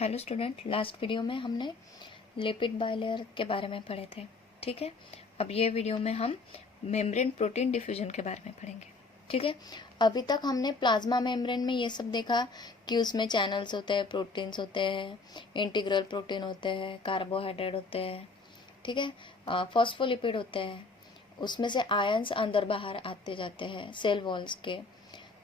Hello student, last video में हमने lipid bilayer के बारे में पढ़े थे। ठीक है, अब ये वीडियो में हम मेम्ब्रेन प्रोटीन डिफ्यूजन के बारे में पढ़ेंगे। ठीक है, अभी तक हमने प्लाज्मा मेम्ब्रेन में ये सब देखा कि उसमें चैनल्स होते हैं, प्रोटीन्स होते हैं, इंटीग्रल प्रोटीन होते हैं, कार्बोहाइड्रेट होते हैं, ठीक है, फॉस्फोलिपिड होते हैं, उसमें से आयंस अंदर बाहर आते जाते हैं सेल वॉल्स के,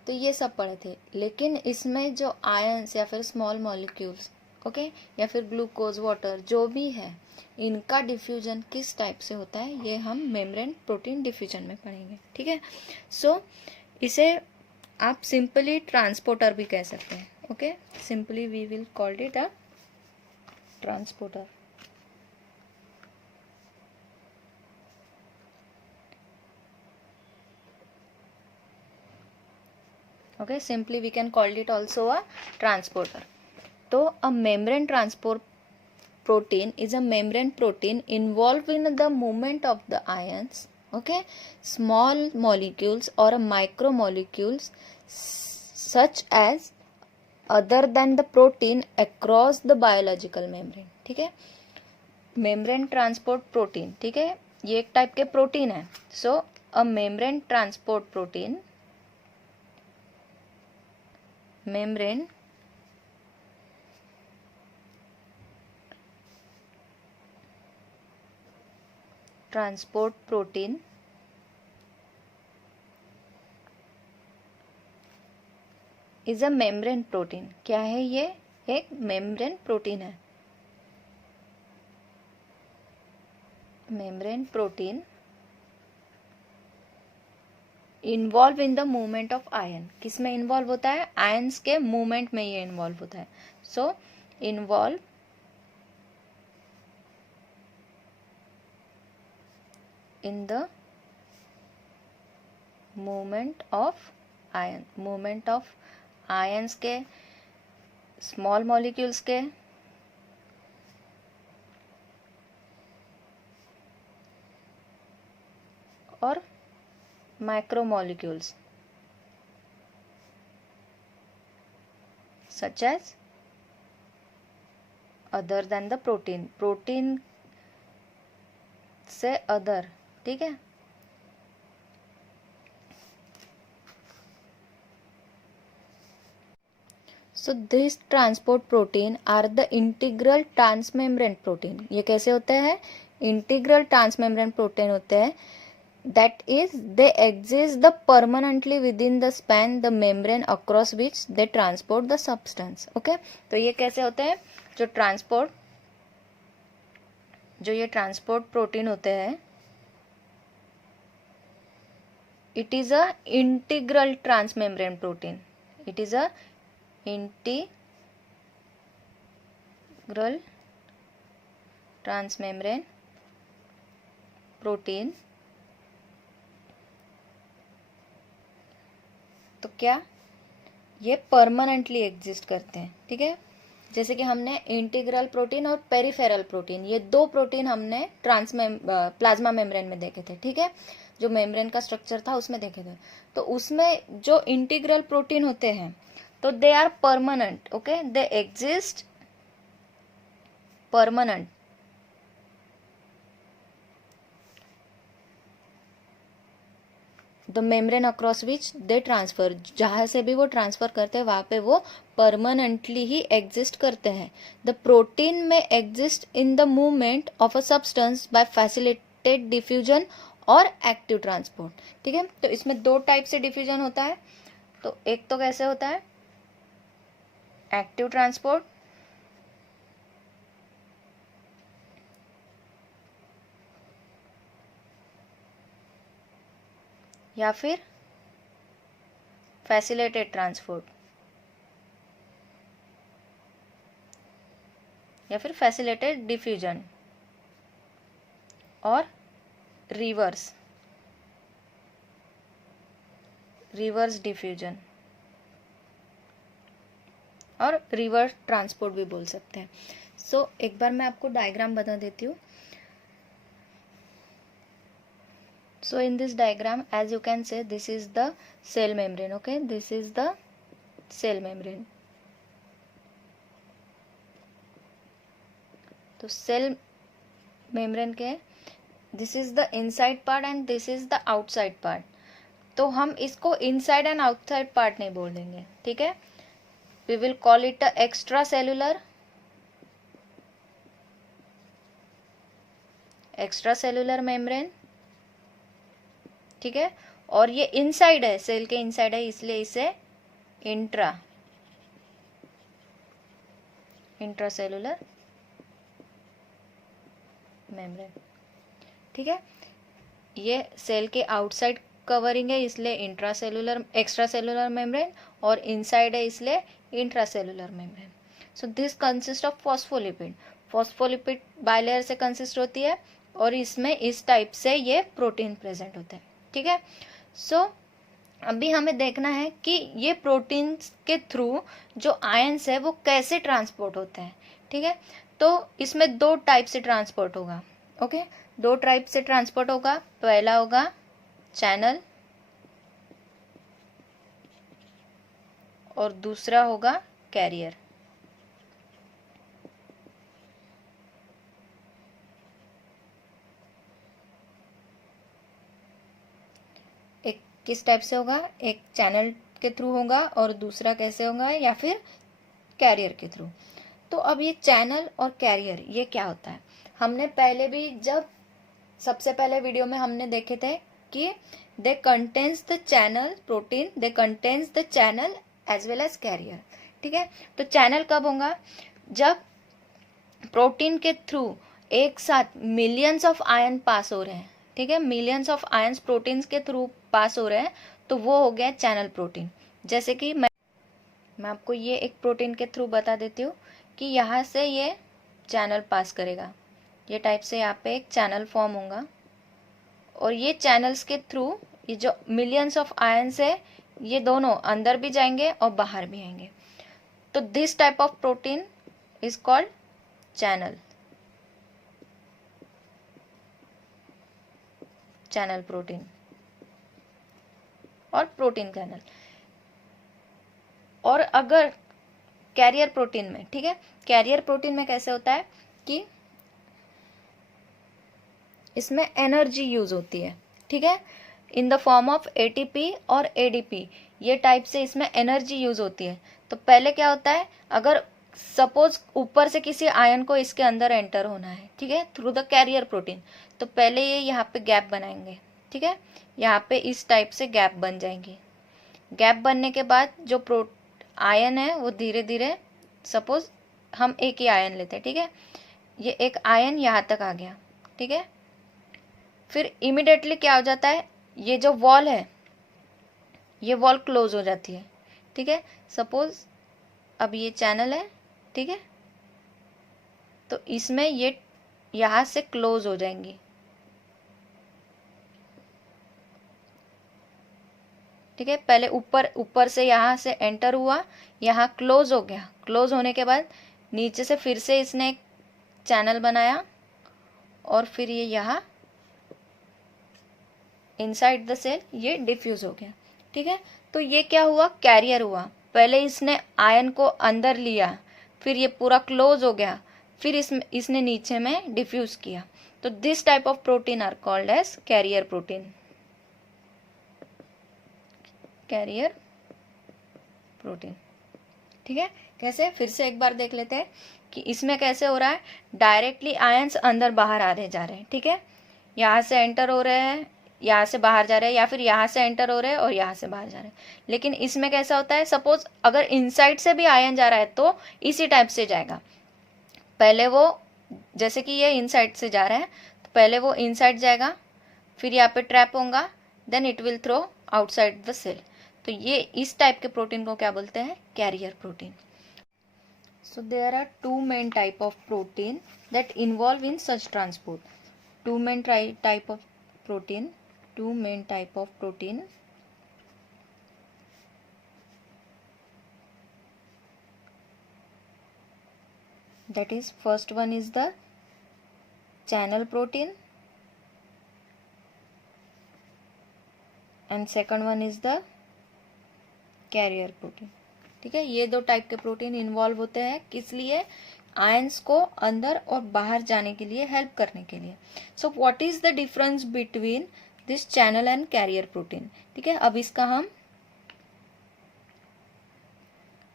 तो ये सब पढ़े थे। लेकिन इसमें जो आयंस या फिर स्मॉल मॉलिक्यूल्स, ओके, या फिर ग्लूकोज, वाटर, जो भी है, इनका डिफ्यूजन किस टाइप से होता है ये हम मेम्ब्रेन प्रोटीन डिफ्यूजन में पढ़ेंगे। ठीक है, सो इसे आप सिंपली ट्रांसपोर्टर भी कह सकते हैं। Okay, simply we will called it a transporter. Okay, simply we can call it also a transporter. तो a membrane transport protein is a membrane protein involved in the movement of the ions, okay, small molecules or micromolecules such as other than the protein across the biological membrane. ठीक है, membrane transport protein, ठीक है, ये एक type के protein है। सो अ membrane transport protein, membrane transport protein is a membrane protein. क्या है ये? एक मेम्ब्रेन प्रोटीन है। Membrane protein involve in the movement of ion. किस में इन्वॉल्व होता है? आयंस के मूवमेंट में ये इन्वॉल्व होता है। So involve in the movement of ion, movement of ions के, स्मॉल मॉलिक्यूल्स के, और macromolecules such as other than the protein, protein से अदर। ठीक है, so this transport protein are the integral transmembrane protein. ये कैसे होते हैं? इंटीग्रल ट्रांसमेम्ब्रेन प्रोटीन होते हैं। That is, they exist the permanently within the span the membrane across which they transport the substance. Okay, तो ये कैसे होते हैं? जो ये ट्रांसपोर्ट प्रोटीन होते हैं, it is a integral transmembrane protein. It is a integral transmembrane protein. तो क्या ये परमानेंटली एग्जिस्ट करते हैं? ठीक है, जैसे कि हमने इंटीग्रल प्रोटीन और पेरिफेरल प्रोटीन, ये दो प्रोटीन हमने प्लाज्मा मेम्ब्रेन में देखे थे। ठीक है, जो मेम्ब्रेन का स्ट्रक्चर था उसमें देखे थे। तो उसमें जो इंटीग्रल प्रोटीन होते हैं तो they are permanent. Okay, they exist permanent. The membrane across which they transfer, जहाँ से भी वो ट्रांसफर करते हैं वहाँ पे वो परमानेंटली ही एग्जिस्ट करते हैं। द प्रोटीन में exist in the movement of a substance by facilitated diffusion और एक्टिव ट्रांसपोर्ट। ठीक है, तो इसमें दो टाइप से डिफ्यूजन होता है। तो एक तो कैसे होता है? एक्टिव ट्रांसपोर्ट, या फिर फैसिलिटेटेड ट्रांसपोर्ट, या फिर फैसिलिटेटेड डिफ्यूजन, और रिवर्स डिफ्यूजन, और रिवर्स ट्रांसपोर्ट भी बोल सकते हैं। सो एक बार मैं आपको डायग्राम बता देती हूँ। So in this diagram, as you can say, this is the cell membrane. Okay, this is the cell membrane. तो सेल मेम्ब्रेन के this is the inside part and this is the outside part, तो हम इसको inside and outside part नहीं बोलेंगे, ठीक है। We will call it extra cellular membrane, ठीक है। और ये इनसाइड है, सेल के इनसाइड है, इसलिए इसे इंट्रासेलुलर मेम्ब्रेन, ठीक है। ये सेल के आउटसाइड कवरिंग है इसलिए एक्स्ट्रा सेलुलर मेम्ब्रेन, और इनसाइड है इसलिए intracellular membrane. So this consist of phospholipid. Phospholipid bilayer से कंसिस्ट होती है और इसमें इस टाइप से ये प्रोटीन प्रेजेंट होते हैं, ठीक है। सो अभी हमें देखना है कि ये प्रोटीन्स के थ्रू जो आयंस है वो कैसे ट्रांसपोर्ट होते हैं, ठीक है। तो इसमें 2 टाइप से ट्रांसपोर्ट होगा, ओके। 2 टाइप से ट्रांसपोर्ट होगा। पहला होगा चैनल और दूसरा होगा कैरियर। एक किस टाइप से होगा, एक चैनल के थ्रू होगा और दूसरा कैसे होगा, या फिर कैरियर के थ्रू। तो अब ये चैनल और कैरियर ये क्या होता है, हमने पहले भी जब सबसे पहले वीडियो में हमने देखे थे कि they contains the channel protein, they contains the channel as well as carrier, ठीक है। तो चैनल कब होगा, जब प्रोटीन के थ्रू एक साथ मिलियंस ऑफ आयन पास हो रहे हैं, ठीक है। मिलियंस ऑफ आयंस प्रोटीन्स के थ्रू पास हो रहे हैं, तो वो हो गया चैनल प्रोटीन। जैसे कि मैं आपको ये एक प्रोटीन के थ्रू बता देती हूँ कि यहाँ से ये चैनल पास करेगा, ये टाइप से यहाँ पे एक चैनल फॉर्म होगा, और ये चैनल्स के थ्रू ये जो मिलियंस ऑफ आयंस है ये दोनों अंदर भी जाएंगे और बाहर भी आएंगे। तो this type of protein is called channel protein और प्रोटीन चैनल। और अगर कैरियर प्रोटीन में, ठीक है, कैरियर प्रोटीन में कैसे होता है कि इसमें एनर्जी यूज होती है, ठीक है, in the form of ATP और एडीपी, ये टाइप से इसमें एनर्जी यूज होती है। तो पहले क्या होता है, अगर सपोज ऊपर से किसी आयन को इसके अंदर एंटर होना है, ठीक है, थ्रू द कैरियर प्रोटीन, तो पहले ये यहाँ पे गैप बनाएंगे, ठीक है, यहाँ पे इस टाइप से गैप बन जाएंगी। गैप बनने के बाद जो आयन है वो धीरे धीरे, सपोज हम एक ही आयन लेते हैं, ठीक है, ये एक आयन यहाँ तक आ गया, ठीक है, फिर इमिडिएटली क्या हो जाता है, ये जो वॉल है ये वॉल क्लोज हो जाती है, ठीक है। सपोज अब ये चैनल है, ठीक है, तो इसमें ये यहाँ से क्लोज हो जाएंगी, ठीक है। पहले ऊपर से यहाँ से एंटर हुआ, यहाँ क्लोज हो गया, क्लोज होने के बाद नीचे से फिर से इसने एक चैनल बनाया और फिर ये यहाँ इनसाइड द सेल ये डिफ्यूज हो गया, ठीक है। तो ये क्या हुआ, कैरियर हुआ। पहले इसने आयन को अंदर लिया, फिर ये पूरा क्लोज हो गया, फिर इसने नीचे में डिफ्यूज किया। तो this type of protein are called as carrier protein, carrier protein, ठीक है। कैसे, फिर से एक बार देख लेते हैं कि इसमें कैसे हो रहा है, डायरेक्टली आयंस अंदर बाहर आ रहे जा रहे हैं, ठीक है, यहाँ से एंटर हो रहे हैं, यहाँ से बाहर जा रहे हैं, या फिर यहाँ से एंटर हो रहे हैं और यहाँ से बाहर जा रहे हैं। लेकिन इसमें कैसा होता है, सपोज अगर इनसाइड से भी आयन जा रहा है तो इसी टाइप से जाएगा। पहले वो, जैसे कि ये इनसाइड से जा रहा है तो पहले वो इनसाइड जाएगा, फिर यहाँ पे ट्रैप होगा, then it will throw outside the cell. तो ये इस टाइप के प्रोटीन को क्या बोलते हैं, carrier protein. So there are 2 main type of protein that involve in such transport. 2 main type of protein, 2 main type of protein, that is first one is the channel protein and second one is the carrier protein, ठीक है। ये 2 type के protein involve होते हैं, किस लिए, ions को अंदर और बाहर जाने के लिए हेल्प करने के लिए. So what is the difference between this channel and carrier protein. ठीक है, अब इसका हम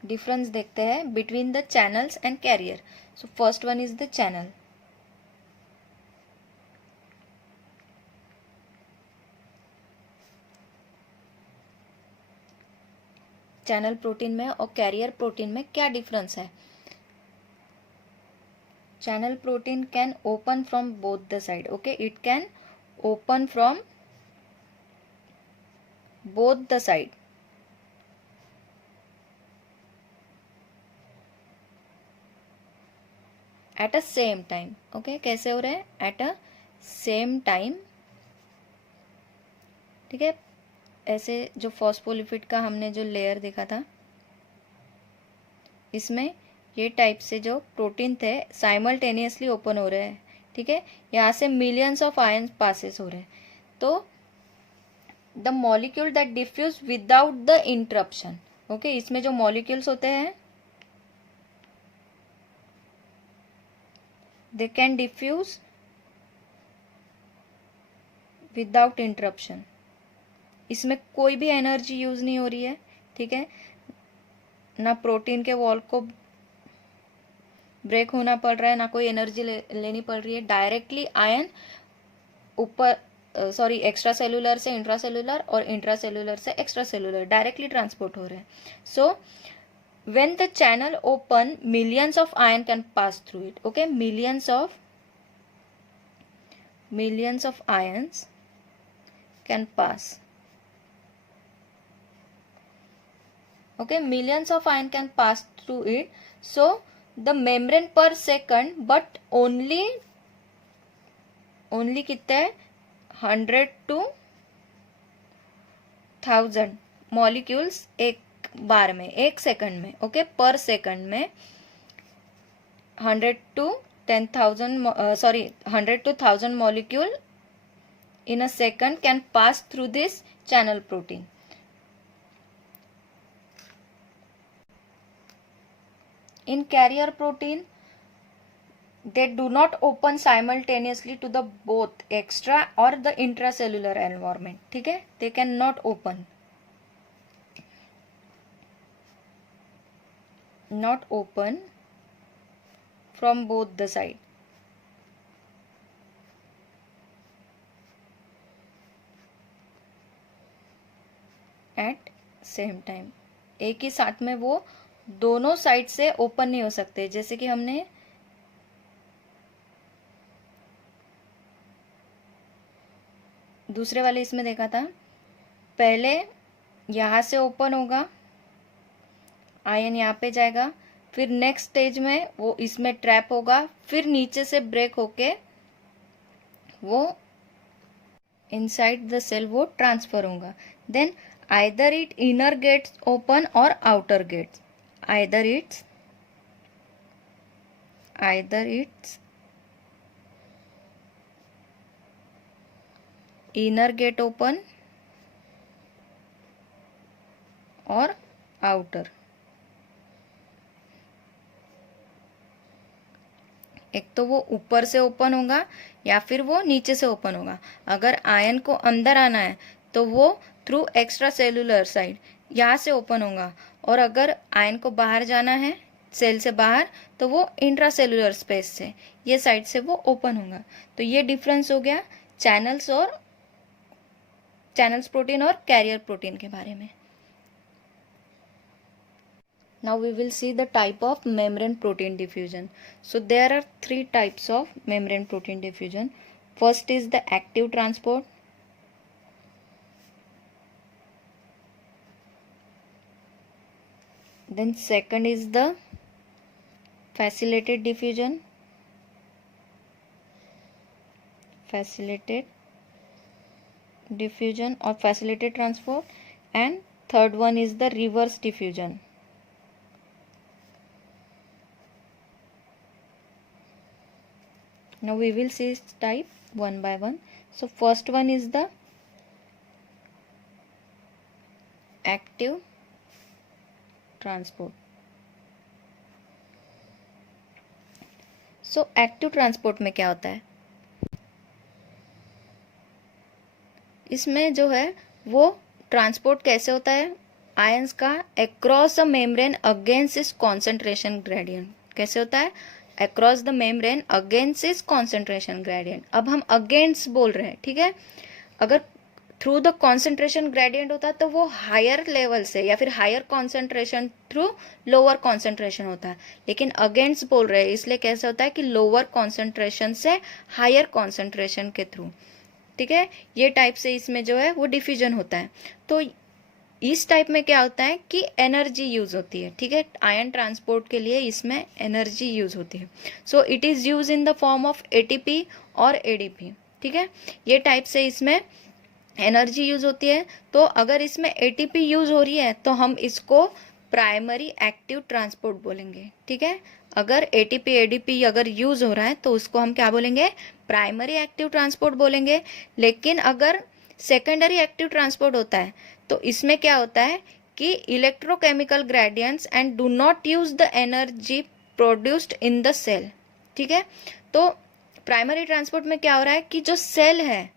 डिफरेंस देखते हैं between the channels and carrier. So first one is the channel. Channel protein में और कैरियर प्रोटीन में क्या डिफरेंस है. Channel protein can open from both the side. Okay, it can open from both the side. At a same time. Okay, कैसे हो रहे हैं? Eight a same time. ठीक है, ऐसे जो फॉस्फोलिपिड का हमने जो लेयर देखा था, इसमें ये टाइप से जो प्रोटीन थे साइमल्टेनियसली ओपन हो रहे हैं. ठीक है, यहाँ से मिलियंस ऑफ आयन पासेस हो रहे हैं. तो the molecule that diffuse without the interruption. Okay, इसमें जो मॉलिक्यूल्स होते हैं they can diffuse without interruption. इसमें कोई भी एनर्जी यूज नहीं हो रही है. ठीक है, ना प्रोटीन के वॉल को ब्रेक होना पड़ रहा है, ना कोई एनर्जी लेनी पड़ रही है. डायरेक्टली आयन ऊपर एक्स्ट्रा सेलुलर से इंट्रा सेलुलर और इंट्रा सेलुलर से एक्स्ट्रा सेलुलर डायरेक्टली ट्रांसपोर्ट हो रहे हैं. So when the channel open, millions of ion can pass through it. Okay, millions of ions can pass. Okay, millions of ion can pass through it. So the membrane per second, but only कितने 100 to 1000 molecules एक बार में, एक second में. Okay, पर second में 100 to 1000 molecule in a second can pass through this channel protein. In carrier protein, they do not open simultaneously to the both extra or the intracellular environment. ठीक है, they cannot open from both the side. At same time, एक ही साथ में वो दोनों side से open नहीं हो सकते. जैसे कि हमने दूसरे वाले इसमें देखा था, पहले यहां से ओपन होगा, आयन यहाँ पे जाएगा, फिर नेक्स्ट स्टेज में वो इसमें ट्रैप होगा, फिर नीचे से ब्रेक होके वो इनसाइड द सेल वो ट्रांसफर होगा. Then either it inner gates open और outer gates. Either it's inner gate open और outer. एक तो वो ऊपर से ओपन होगा या फिर वो नीचे से ओपन होगा. अगर आयन को अंदर आना है तो वो थ्रू एक्स्ट्रा सेलुलर साइड यहाँ से ओपन होगा, और अगर आयन को बाहर जाना है सेल से बाहर तो वो इंट्रासेलुलर स्पेस से, ये साइड से वो ओपन होगा. तो ये डिफरेंस हो गया चैनल्स प्रोटीन और कैरियर प्रोटीन के बारे में. Now we will see the type of membrane protein diffusion. So there are 3 types of membrane protein diffusion. First is the active transport. Then second is the facilitated diffusion. Facilitated diffusion or facilitated transport. And third one is the reverse diffusion. Now we will see type one by one. So first one is the active transport. So active transport में क्या होता है, इसमें जो है वो transport कैसे होता है आयंस का, अक्रॉस द मेम्ब्रेन अगेंस्ट इस कॉन्सेंट्रेशन ग्रेडियंट। कैसे होता है, अक्रॉस द मेम्ब्रेन अगेंस्ट इस कॉन्सेंट्रेशन ग्रेडियंट। अब हम अगेंस्ट बोल रहे हैं, ठीक है। अगर थ्रू द कॉन्सेंट्रेशन ग्रेडियंट होता है तो वो हायर लेवल से या फिर higher concentration through lower concentration होता है, लेकिन अगेंस्ट बोल रहे हैं इसलिए कैसे होता है कि लोअर कॉन्सेंट्रेशन से हायर कॉन्सेंट्रेशन के थ्रू, ठीक है। ये टाइप से इसमें जो है वो डिफ्यूजन होता है। तो इस टाइप में क्या होता है कि एनर्जी यूज होती है, ठीक है। आयन ट्रांसपोर्ट के लिए इसमें एनर्जी यूज होती है। So it is use in the form of ATP और एडीपी, ठीक है। ये टाइप से इसमें एनर्जी यूज होती है। तो अगर इसमें एटीपी यूज हो रही है तो हम इसको प्राइमरी एक्टिव ट्रांसपोर्ट बोलेंगे, ठीक है। अगर एटीपी एडीपी अगर यूज हो रहा है तो उसको हम क्या बोलेंगे, प्राइमरी एक्टिव ट्रांसपोर्ट बोलेंगे। लेकिन अगर सेकेंडरी एक्टिव ट्रांसपोर्ट होता है तो इसमें क्या होता है कि electrochemical gradients and do not use the energy produced in the cell, ठीक है। तो प्राइमरी ट्रांसपोर्ट में क्या हो रहा है कि जो सेल है,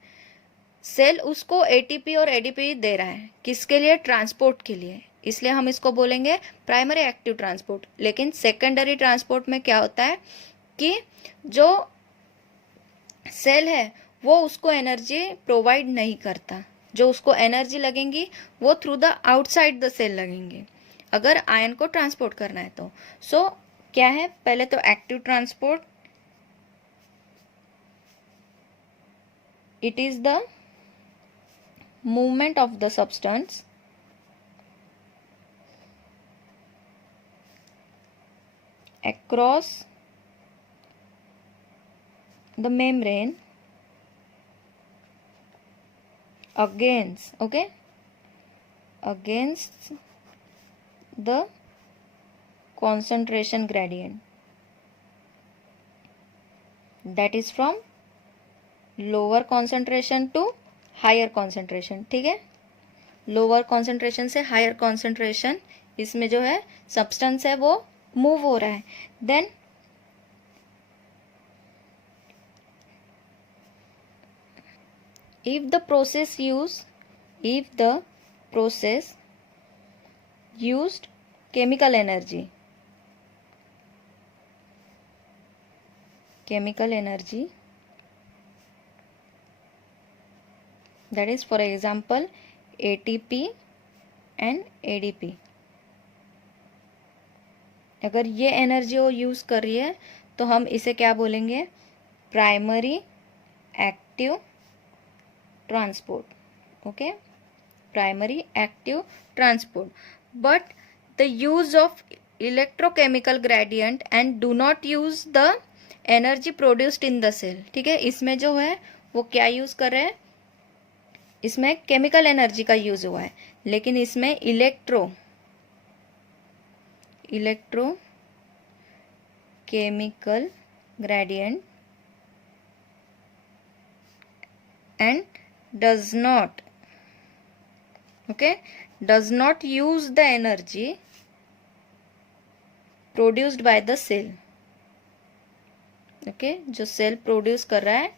सेल उसको एटीपी और एडीपी दे रहा है, किसके लिए, ट्रांसपोर्ट के लिए, इसलिए हम इसको बोलेंगे प्राइमरी एक्टिव ट्रांसपोर्ट। लेकिन सेकेंडरी ट्रांसपोर्ट में क्या होता है कि जो सेल है वो उसको एनर्जी प्रोवाइड नहीं करता, जो उसको एनर्जी लगेंगी वो through the outside the cell लगेंगे अगर आयन को ट्रांसपोर्ट करना है तो। सो क्या है, पहले तो active transport, it is the movement of the substance across the membrane against, okay, against the concentration gradient, that is from lower concentration to higher concentration, ठीक है। लोअर कॉन्सेंट्रेशन से हायर कॉन्सेंट्रेशन इसमें जो है सब्सटेंस है वो move हो रहा है। Then if the process used chemical energy that is for example ATP and ADP, अगर ये एनर्जी वो यूज कर रही है तो हम इसे क्या बोलेंगे, primary active transport, okay, primary active transport. But the use of electrochemical gradient and do not use the energy produced in the cell, ठीक है। इसमें जो है वो क्या यूज कर रहे हैं, इसमें केमिकल एनर्जी का यूज हुआ है, लेकिन इसमें electro chemical gradient and does not use the energy produced by the cell, okay. जो सेल प्रोड्यूस कर रहा है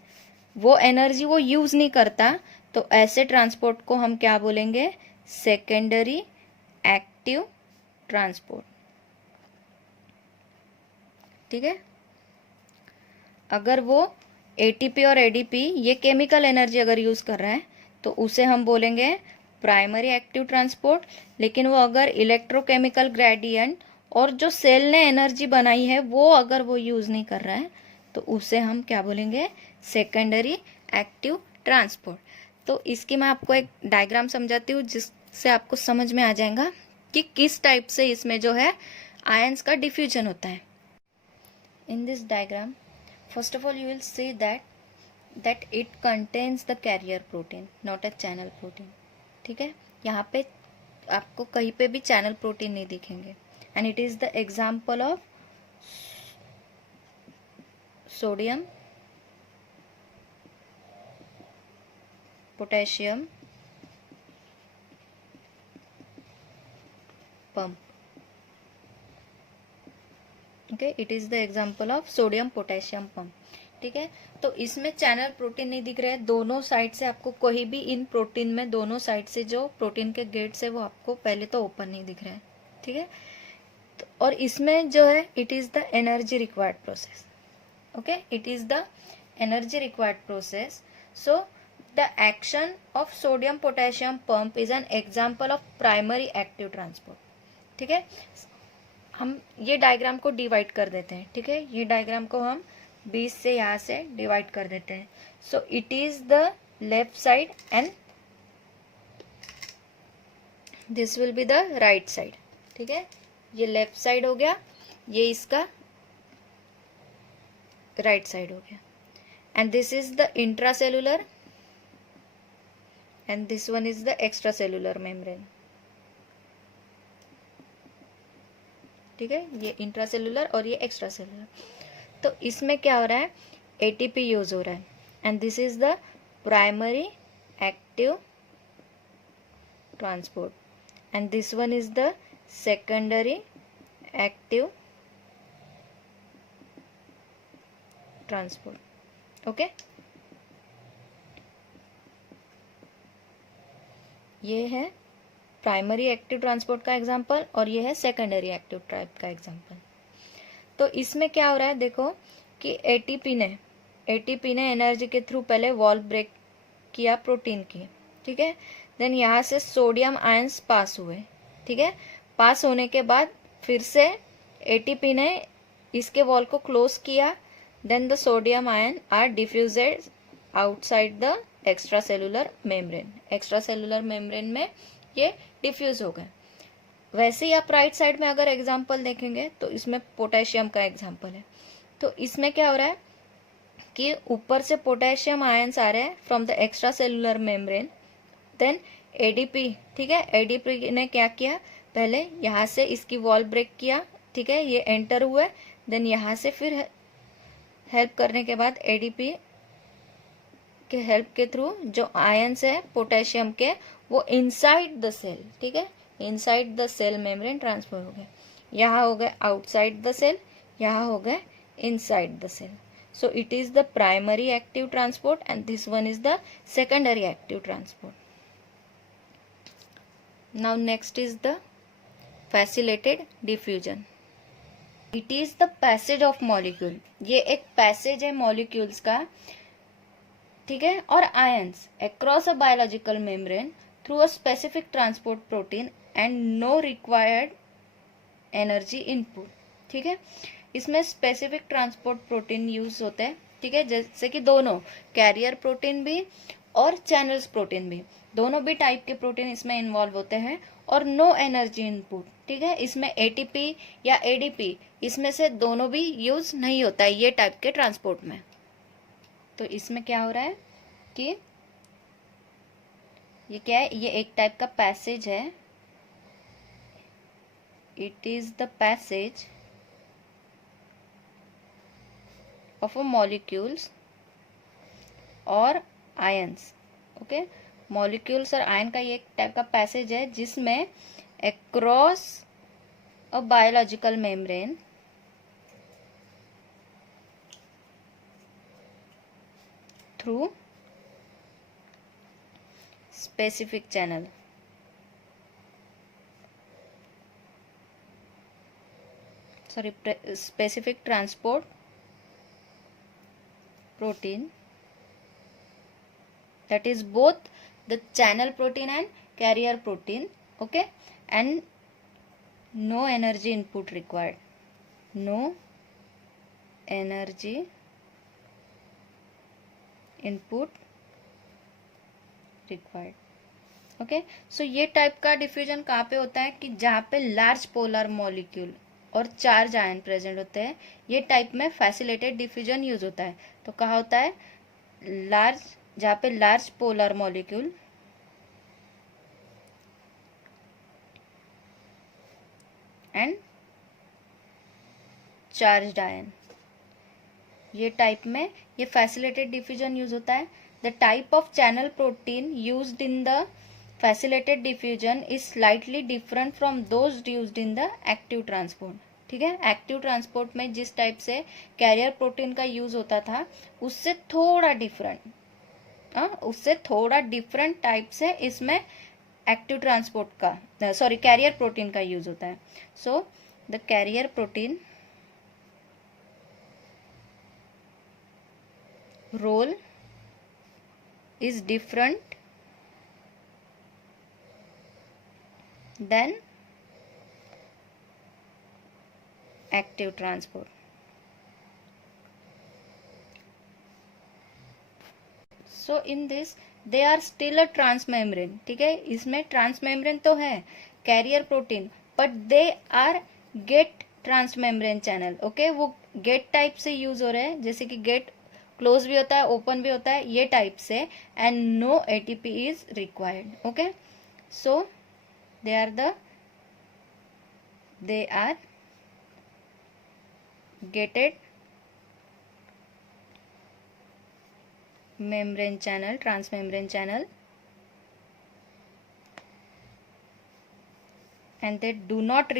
वो एनर्जी वो यूज नहीं करता, तो ऐसे ट्रांसपोर्ट को हम क्या बोलेंगे, सेकेंडरी एक्टिव ट्रांसपोर्ट, ठीक है। अगर वो एटीपी और एडीपी ये केमिकल एनर्जी अगर यूज कर रहा है तो उसे हम बोलेंगे प्राइमरी एक्टिव ट्रांसपोर्ट। लेकिन वो अगर इलेक्ट्रोकेमिकल ग्रेडियंट और जो सेल ने एनर्जी बनाई है वो अगर वो यूज नहीं कर रहा है तो उसे हम क्या बोलेंगे, सेकेंडरी एक्टिव ट्रांसपोर्ट। तो इसकी मैं आपको एक डायग्राम समझाती हूँ जिससे आपको समझ में आ जाएगा कि किस टाइप से इसमें जो है आयंस का डिफ्यूजन होता है। In this diagram first of all you will see that it contains the carrier protein, not a channel protein, ठीक है। यहाँ पे आपको कहीं पे भी चैनल प्रोटीन नहीं दिखेंगे। And it is the example of sodium, potassium pump, okay, it is the example of sodium potassium pump. ठीक है, तो इसमें चैनल प्रोटीन नहीं दिख रहे हैं, दोनों साइड से आपको कोई भी इन प्रोटीन में दोनों साइड से जो प्रोटीन के गेट्स है वो आपको पहले तो ओपन नहीं दिख रहे हैं। ठीक है, तो और इसमें जो है it is the energy required process. Okay, it is the energy required process. So the action of sodium potassium pump is an example of primary active transport. ठीक है, हम ये डायग्राम को डिवाइड कर देते हैं। ठीक है, ये डायग्राम को हम 20 से यहाँ से डिवाइड कर देते हैं। सो it is the left side and this will be the right side. ठीक है, ये लेफ्ट साइड हो गया, ये इसका राइट साइड हो गया, and this is the intracellular and this one is the extracellular membrane. ठीक है, ये इंट्रासेलुलर और ये एक्स्ट्रासेलुलर। तो इसमें क्या हो रहा है, एटीपी यूज हो रहा है, and this is the primary active transport, and this one is the secondary active transport. Okay, ये है प्राइमरी एक्टिव ट्रांसपोर्ट का एग्जांपल और ये है सेकेंडरी एक्टिव टाइप का एग्जांपल। तो इसमें क्या हो रहा है, देखो कि एटीपी ने एनर्जी के थ्रू पहले वॉल ब्रेक किया प्रोटीन की। ठीक है, देन यहाँ से सोडियम आयंस पास हुए। ठीक है, पास होने के बाद फिर से एटीपी ने इसके वॉल को क्लोज किया, then the sodium ion are diffused outside the extracellular membrane. Extracellular membrane में ये डिफ्यूज हो गए। वैसे ही आप राइट साइड में अगर एग्जांपल देखेंगे तो इसमें पोटेशियम का एग्जांपल है। तो इसमें क्या हो रहा है कि ऊपर से पोटेशियम आयंस आ रहे हैं from the extra cellular membrane, then ADP. ठीक है, एडीपी ने क्या किया, पहले यहाँ से इसकी वॉल ब्रेक किया। ठीक है, ये एंटर हुए, देन यहाँ से फिर हेल्प करने के बाद एडीपी के हेल्प के थ्रू जो आयंस है पोटेशियम के वो इनसाइड द सेल, ठीक है, inside the cell membrane transfer हो गए। यहाँ हो गए आउटसाइड द सेल, यहाँ हो गए inside the cell. So it is the primary active transport and this one is the secondary active transport. Now next is the facilitated diffusion. It is the passage of molecule. ये एक passage है molecules का, ठीक है, और ions across a biological membrane through a specific transport protein and no required energy input. ठीक है, इसमें स्पेसिफिक ट्रांसपोर्ट प्रोटीन यूज होते हैं। ठीक है, जैसे कि दोनों कैरियर प्रोटीन भी और चैनल्स प्रोटीन भी, दोनों भी टाइप के प्रोटीन इसमें इन्वॉल्व होते हैं और नो एनर्जी इनपुट। ठीक है, इसमें एटीपी या एडीपी इसमें से दोनों भी यूज नहीं होता है ये टाइप के ट्रांसपोर्ट में। तो इसमें क्या हो रहा है कि ये क्या है, ये एक टाइप का पैसेज है। It is the passage of a molecules और ions। ओके, molecules और ion का ये एक टाइप का पैसेज है जिसमें across a biological membrane through specific channel, sorry, specific transport protein, that is both the channel protein and carrier protein. Okay, and no energy input required, no energy input required. Okay, so ये type का diffusion कहाँ पे होता है कि जहाँ पे large polar molecule और चार्ज आयन प्रेजेंट होते हैं, ये टाइप में फैसिलिटेटेड डिफ्यूजन यूज होता है। तो कहाँ होता है, लार्ज, जहाँ पे large polar molecule and charge ion, ये टाइप में ये फैसिलिटेटेड डिफ्यूजन यूज होता है। The type of channel protein used in the facilitated diffusion is slightly different from those used in the active transport. ठीक है। Active transport में जिस type से कैरियर प्रोटीन का यूज होता था उससे थोड़ा डिफरेंट टाइप से इसमें एक्टिव ट्रांसपोर्ट का कैरियर प्रोटीन का यूज होता है। So the carrier protein role is different than active transport. So in this they are still a transmembrane, ठीक है। इसमें ट्रांसमेम्ब्रेन तो है carrier protein, but they are gate transmembrane channel, okay. वो gate type से use हो रहे हैं, जैसे कि गेट क्लोज भी होता है, ओपन भी होता है, ये टाइप से, and no ATP is required, okay. So they are gated membrane channel, transmembrane channel, and they do not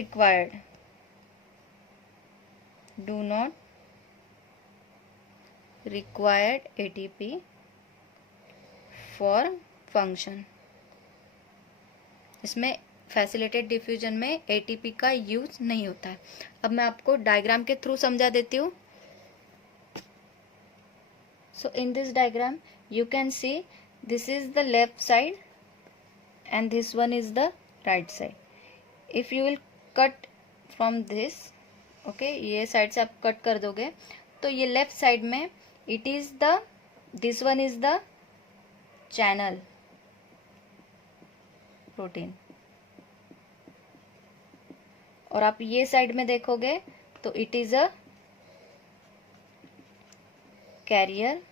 require ATP for function. इसमें फैसिलिटेड डिफ्यूजन में ATP का यूज नहीं होता है। अब मैं आपको डायग्राम के थ्रू समझा देती हूँ। So in this diagram you can see this is the left side and this one is the right side. If you will cut from this, okay, ये साइड से आप कट कर दोगे तो ये लेफ्ट साइड में this one is the channel protein, और आप ये साइड में देखोगे तो it is a career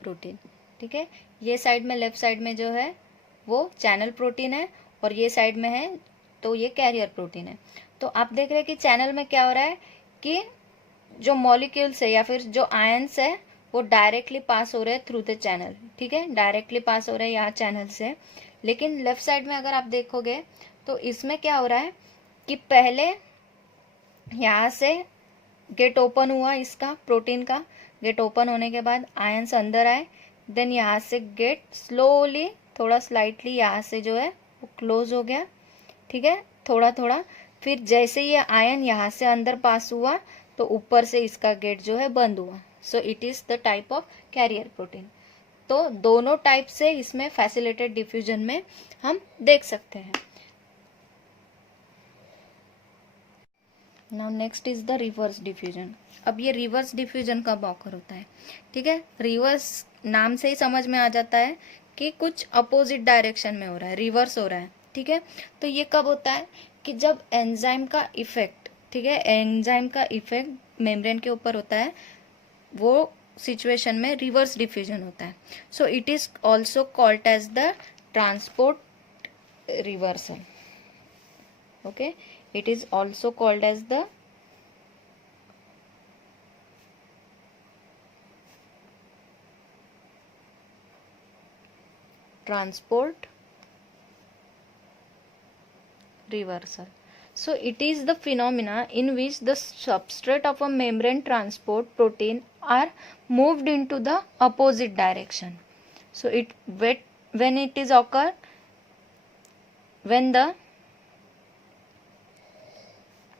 protein, ठीक है। ये साइड में लेफ्ट साइड में जो है वो चैनल प्रोटीन है और ये साइड में है तो ये कैरियर प्रोटीन है। तो आप देख रहे हैं कि चैनल में क्या हो रहा है कि जो मॉलिक्यूल्स है या फिर जो आयंस है वो डायरेक्टली पास हो रहे हैं थ्रू द चैनल, ठीक है, डायरेक्टली पास हो रहे हैं यहाँ चैनल से। लेकिन लेफ्ट साइड में अगर आप देखोगे तो इसमें क्या हो रहा है कि पहले यहाँ से गेट ओपन हुआ, इसका प्रोटीन का गेट ओपन होने के बाद आयंस अंदर आए, देन यहाँ से गेट स्लोली थोड़ा स्लाइटली यहाँ से जो है वो क्लोज हो गया, ठीक है, थोड़ा थोड़ा। फिर जैसे ये आयन यहाँ से अंदर पास हुआ तो ऊपर से इसका गेट जो है बंद हुआ। सो it is the type of carrier protein. तो दोनों टाइप से इसमें फैसिलिटेड डिफ्यूजन में हम देख सकते हैं। Now next is the reverse diffusion. अब ये रिवर्स डिफ्यूजन कब ऑकर होता है, ठीक है। रिवर्स नाम से ही समझ में आ जाता है कि कुछ अपोजिट डायरेक्शन में हो रहा है, रिवर्स हो रहा है, ठीक है। तो ये कब होता है कि जब एंजाइम का इफेक्ट, ठीक है, एंजाइम का इफेक्ट मेम्ब्रेन के ऊपर होता है, वो सिचुएशन में रिवर्स डिफ्यूजन होता है। So it is also called as the transport reversal, okay. It is also called as the transport reversal. So it is the phenomena in which the substrate of a membrane transport protein are moved into the opposite direction. So when it is occur when the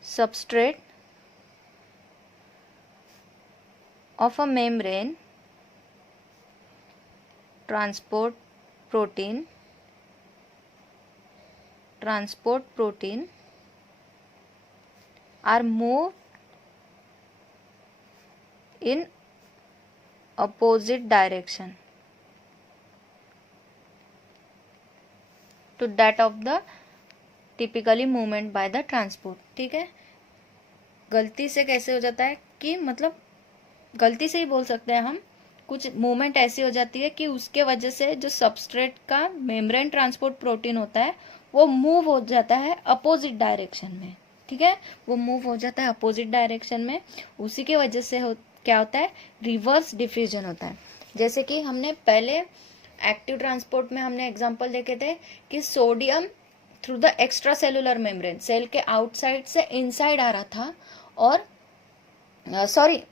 substrate of a membrane transport protein are moved in opposite direction to that of the typically movement by the transport, ठीक है। गलती से कैसे हो जाता है कि मतलब गलती से ही बोल सकते हैं हम, कुछ मूवमेंट ऐसी हो जाती है कि उसके वजह से जो सबस्ट्रेट का मेम्ब्रेन ट्रांसपोर्ट प्रोटीन होता है वो मूव हो जाता है अपोजिट डायरेक्शन में, ठीक है, वो मूव हो जाता है अपोजिट डायरेक्शन में। उसी की वजह से क्या होता है, रिवर्स डिफ्यूजन होता है। जैसे कि हमने पहले एक्टिव ट्रांसपोर्ट में हमने एग्जांपल देखे थे कि sodium through the extra cellular membrane, cell के आउटसाइड से इनसाइड आ रहा था, और सॉरी